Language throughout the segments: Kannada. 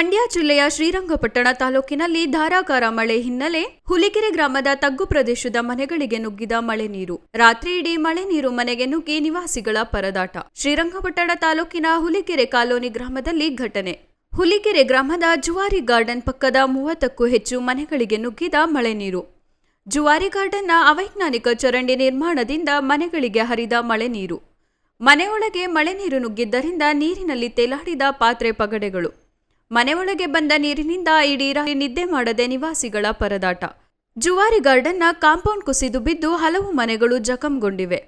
ಮಂಡ್ಯ ಜಿಲ್ಲೆಯ ಶ್ರೀರಂಗಪಟ್ಟಣ ತಾಲೂಕಿನಲ್ಲಿ ಧಾರಾಕಾರ ಮಳೆ ಹಿನ್ನೆಲೆ ಹುಲಿಕೆರೆ ಗ್ರಾಮದ ತಗ್ಗು ಪ್ರದೇಶದ ಮನೆಗಳಿಗೆ ನುಗ್ಗಿದ ಮಳೆ ನೀರು. ರಾತ್ರಿ ಇಡೀ ಮಳೆ ನೀರು ಮನೆಗೆ ನುಗ್ಗಿ ನಿವಾಸಿಗಳ ಪರದಾಟ. ಶ್ರೀರಂಗಪಟ್ಟಣ ತಾಲೂಕಿನ ಹುಲಿಕೆರೆ ಕಾಲೋನಿ ಗ್ರಾಮದಲ್ಲಿ ಘಟನೆ. ಹುಲಿಕೆರೆ ಗ್ರಾಮದ ಜುವಾರಿ ಗಾರ್ಡನ್ ಪಕ್ಕದ ಮೂವತ್ತಕ್ಕೂ ಹೆಚ್ಚು ಮನೆಗಳಿಗೆ ನುಗ್ಗಿದ ಮಳೆ ನೀರು. ಜುವಾರಿ ಗಾರ್ಡನ್ನ ಅವೈಜ್ಞಾನಿಕ ಚರಂಡಿ ನಿರ್ಮಾಣದಿಂದ ಮನೆಗಳಿಗೆ ಹರಿದ ಮಳೆ ನೀರು. ಮನೆಯೊಳಗೆ ಮಳೆ ನೀರು ನುಗ್ಗಿದ್ದರಿಂದ ನೀರಿನಲ್ಲಿ ತೇಲಾಡಿದ ಪಾತ್ರೆ ಪಗಡೆಗಳು. ಮನೆಯೊಳಗೆ ಬಂದ ನೀರಿನಿಂದ ಇಡೀ ರಾತ್ರಿ ನಿದ್ದೆ ಮಾಡದೆ ನಿವಾಸಿಗಳ ಪರದಾಟ. ಜುವಾರಿ ಗಾರ್ಡನ್ನ ಕಾಂಪೌಂಡ್ ಕುಸಿದು ಬಿದ್ದು ಹಲವು ಮನೆಗಳು ಜಖಂಗೊಂಡಿವೆ.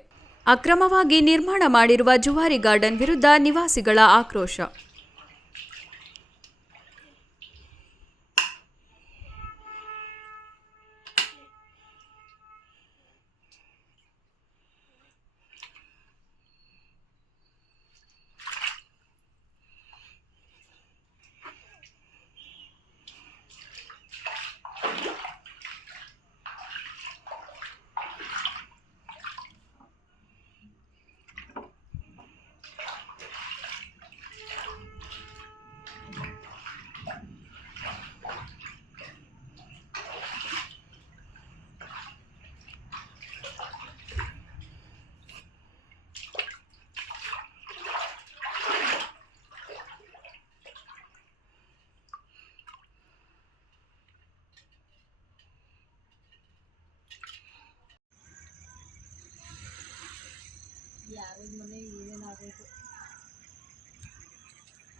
ಅಕ್ರಮವಾಗಿ ನಿರ್ಮಾಣ ಮಾಡಿರುವ ಜುವಾರಿ ಗಾರ್ಡನ್ ವಿರುದ್ಧ ನಿವಾಸಿಗಳ ಆಕ್ರೋಶ.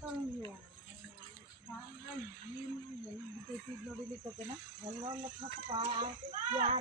ಏನು ಎಲ್ಲಿ ಬಿದ್ದೈತಿ ನೋಡಿಲಿಕ್ಕತ್ತೇನ ಎಲ್ಲ ಲಕ್ಷ ಯಾರು